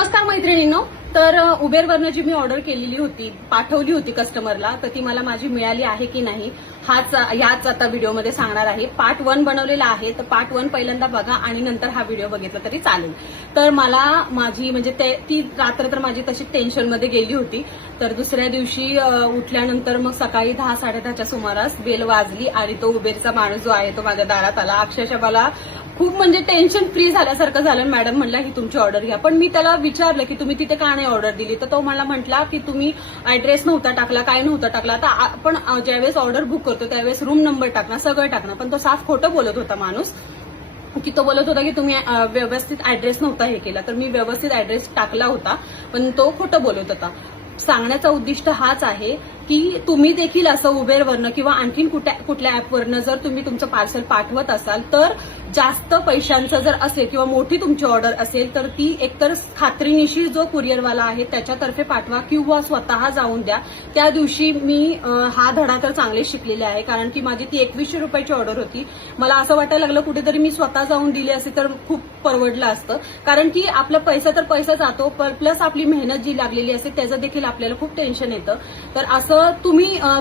नमस्कार मैत्रिणींनो. तर उबेरवरनं जी मी ऑर्डर केलेली होती, पाठवली होती कस्टमरला, तर ती मला माझी मिळाली आहे की नाही याच आता व्हिडिओमध्ये सांगणार आहे. पार्ट 1 बनवलेला आहे, तर पार्ट 1 पहिल्यांदा बघा आणि नंतर हा व्हिडिओ बघितला तरी चालेल. तर मला माझी म्हणजे ती रात्र तर माझी तशी टेन्शनमध्ये गेली होती. तर दुसऱ्या दिवशी उठल्यानंतर मग सकाळी 10-10:30च्या सुमारास बेल वाजली आणि तो उबेरचा माणूस जो आहे तो माझ्या दारात आला. अक्षरशः मला खूप म्हणजे टेन्शन फ्री झाल्यासारखं झालं. मॅडम म्हणला ही तुमची ऑर्डर घ्या, पण मी त्याला विचारलं की तुम्ही तिथे का नाही ऑर्डर दिली, तर तो मला म्हटला की तुम्ही ऍड्रेस नव्हता टाकला, काय नव्हता टाकला. आता आपण ज्यावेळेस ऑर्डर बुक करतो त्यावेळेस रूम नंबर टाकणं, सगळं टाकणं, पण तो साफ खोटं बोलत होता माणूस. की तो बोलत होता की तुम्ही व्यवस्थित ऍड्रेस नव्हता हे केला. तर मी व्यवस्थित ऍड्रेस टाकला होता, पण तो खोटं बोलत होता. सांगण्याचा उद्दिष्ट हाच आहे की तुम्ही देखील असं उबेरवरनं किंवा आणखीन कुठल्या ऍपवरनं जर तुम्ही तुमचं पार्सल पाठवत असाल तर जास्त पैशांचं जर असेल किंवा मोठी तुमची ऑर्डर असेल तर ती एकतर खात्रीनिशी जो कुरिअरवाला आहे त्याच्यातर्फे पाठवा किंवा स्वतः जाऊन द्या. त्या दिवशी मी हा धडा तर चांगले शिकलेले आहे, कारण की माझी ती 2100 रुपयाची ऑर्डर होती. मला असं वाटायला लागलं कुठेतरी मी स्वतः जाऊन दिली असते तर खूप परवडलं असतं, कारण की आपला पैसा तर पैसा जातो, प्लस आपली मेहनत जी लागलेली असते त्याचं देखील आपल्याला खूप टेन्शन येतं. तर असं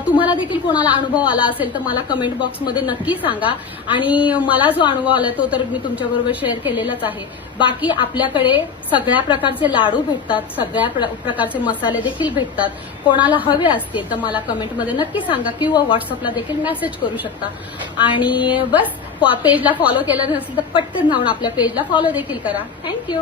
तुम्हाला देखील कोणाला अनुभव आला असेल तर मला कमेंट बॉक्समध्ये नक्की सांगा. आणि मला जो अनुभव आला तो तर मी तुमच्याबरोबर शेअर केलेलाच आहे. बाकी आपल्याकडे सगळ्या प्रकारचे लाडू भेटतात, सगळ्या प्रकारचे मसाले देखील भेटतात. कोणाला हवे असतील तर मला कमेंटमध्ये नक्की सांगा किंवा व्हॉट्सअपला देखील मेसेज करू शकता. आणि बस पेजला फॉलो केलं नसेल तर पटकन जाऊन आपल्या पेजला फॉलो देखील करा. थँक्यू.